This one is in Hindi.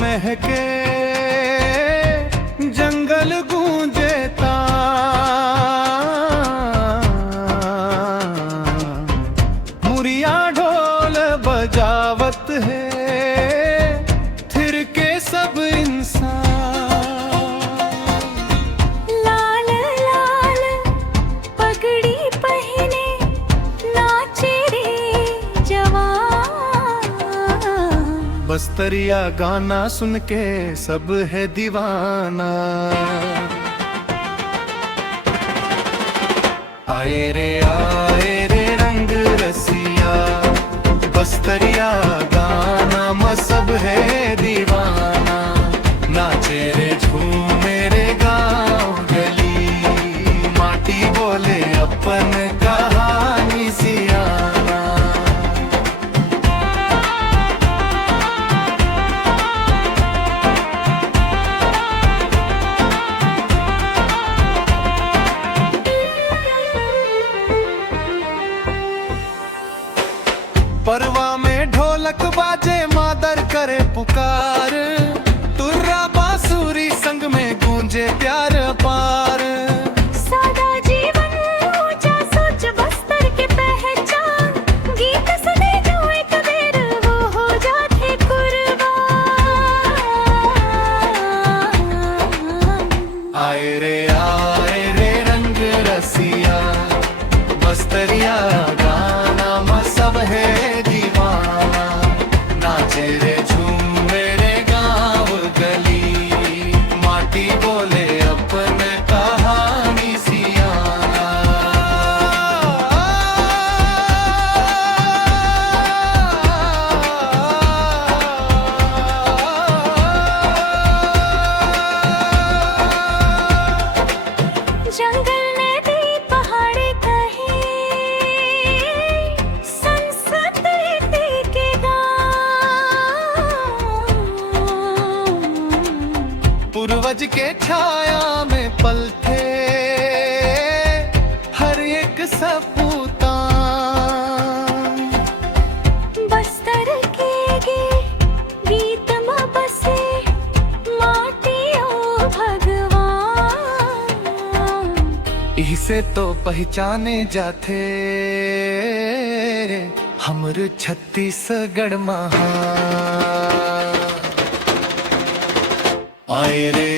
महके जंगल गूंजे मुरिया ढोल बजावत है थिर के सब इंसान। लाल लाल पगड़ी पहने नाचे रे जवान। बस्तरिया गाना सुन के सब है दीवाना। आए रे रंग रसिया, बस्तरिया गाना में सब है दीवाना। नाचे रे झूमे रे गाँव गली, माटी बोले अपन कहानी सियाना। परवा में ढोलक बाजे मादर करे पुकार, तुर्रा बांसुरी संग में गूंजे प्यार पार। सादा जीवन ऊंचा सोच बस्तर के पहचान, गीत सुने जो एक बेर वो हो जाते कुर्बान। आए रे रंग रसिया, बस्तरिया गाना में सब है दीवाना। नाचे रे झूमे रे गाँव गली, माटी बोले अपन कहानी सियाना। जंगल नदी पहाड़ी कहे संस्कृति के गान। पूर्वज के छाया में पलते हर एक सपूता। बस्तर के गीत में बसे माटियों भगवान। इसे तो पहचाने जाते हमर छत्तीसगढ़ महान। आए रे